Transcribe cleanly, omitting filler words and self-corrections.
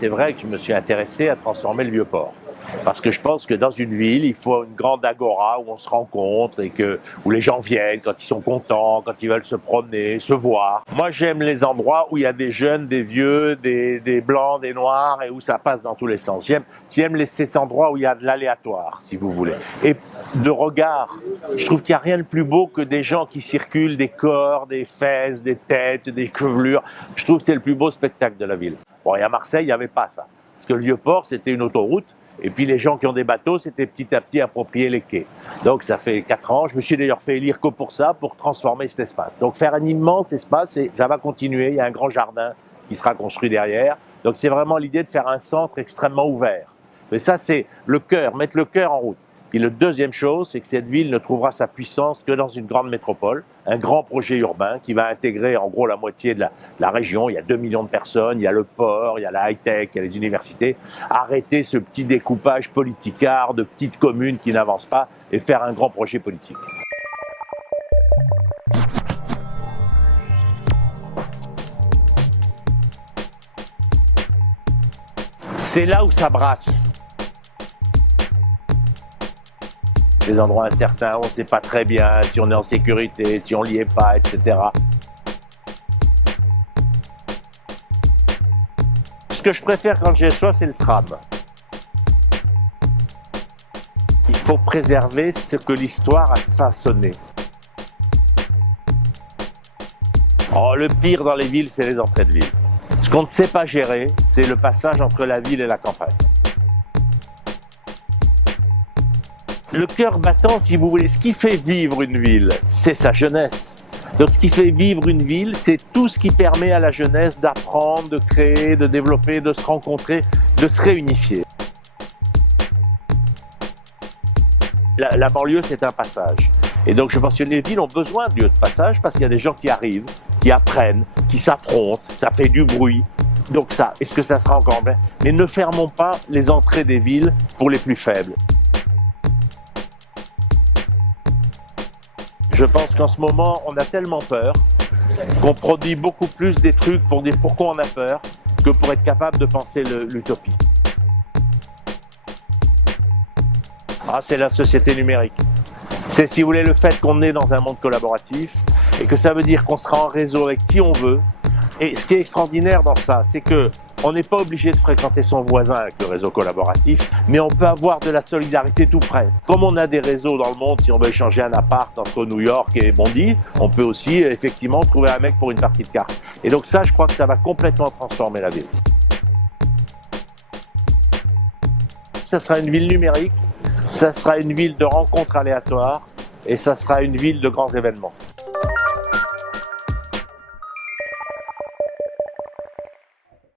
c'est vrai que je me suis intéressé à transformer le Vieux-Port. Parce que je pense que dans une ville, il faut une grande agora où on se rencontre et où les gens viennent quand ils sont contents, quand ils veulent se promener, se voir. Moi, j'aime les endroits où il y a des jeunes, des vieux, des blancs, des noirs et où ça passe dans tous les sens. J'aime ces endroits où il y a de l'aléatoire, si vous voulez. Et de regard, je trouve qu'il n'y a rien de plus beau que des gens qui circulent, des corps, des fesses, des têtes, des chevelures. Je trouve que c'est le plus beau spectacle de la ville. Bon, et à Marseille, il n'y avait pas ça. Parce que le Vieux-Port, c'était une autoroute. Et puis les gens qui ont des bateaux, c'était petit à petit approprier les quais. Donc ça fait 4 ans, je me suis d'ailleurs fait élire que pour ça, pour transformer cet espace. Donc faire un immense espace, et ça va continuer, il y a un grand jardin qui sera construit derrière. Donc c'est vraiment l'idée de faire un centre extrêmement ouvert. Mais ça c'est le cœur, mettre le cœur en route. Puis la deuxième chose, c'est que cette ville ne trouvera sa puissance que dans une grande métropole, un grand projet urbain qui va intégrer en gros la moitié de la région. Il y a 2 millions de personnes, il y a le port, il y a la high-tech, il y a les universités. Arrêter ce petit découpage politicard de petites communes qui n'avancent pas et faire un grand projet politique. C'est là où ça brasse. Des endroits incertains, on ne sait pas très bien si on est en sécurité, si on n'y est pas, etc. Ce que je préfère quand j'ai soif, c'est le tram. Il faut préserver ce que l'histoire a façonné. Oh, le pire dans les villes, c'est les entrées de ville. Ce qu'on ne sait pas gérer, c'est le passage entre la ville et la campagne. Le cœur battant, si vous voulez, ce qui fait vivre une ville, c'est sa jeunesse. Donc ce qui fait vivre une ville, c'est tout ce qui permet à la jeunesse d'apprendre, de créer, de développer, de se rencontrer, de se réunifier. La banlieue, c'est un passage. Et donc je pense que les villes ont besoin de lieux de passage parce qu'il y a des gens qui arrivent, qui apprennent, qui s'affrontent, ça fait du bruit. Donc ça, est-ce que ça sera encore bien? Mais ne fermons pas les entrées des villes pour les plus faibles. Je pense qu'en ce moment, on a tellement peur qu'on produit beaucoup plus des trucs pour dire pourquoi on a peur que pour être capable de penser l'utopie. Ah, c'est la société numérique. C'est, si vous voulez, le fait qu'on est dans un monde collaboratif et que ça veut dire qu'on sera en réseau avec qui on veut. Et ce qui est extraordinaire dans ça, c'est que on n'est pas obligé de fréquenter son voisin avec le réseau collaboratif, mais on peut avoir de la solidarité tout près. Comme on a des réseaux dans le monde, si on veut échanger un appart entre New York et Bondy, on peut aussi effectivement trouver un mec pour une partie de cartes. Et donc ça, je crois que ça va complètement transformer la ville. Ça sera une ville numérique, ça sera une ville de rencontres aléatoires et ça sera une ville de grands événements.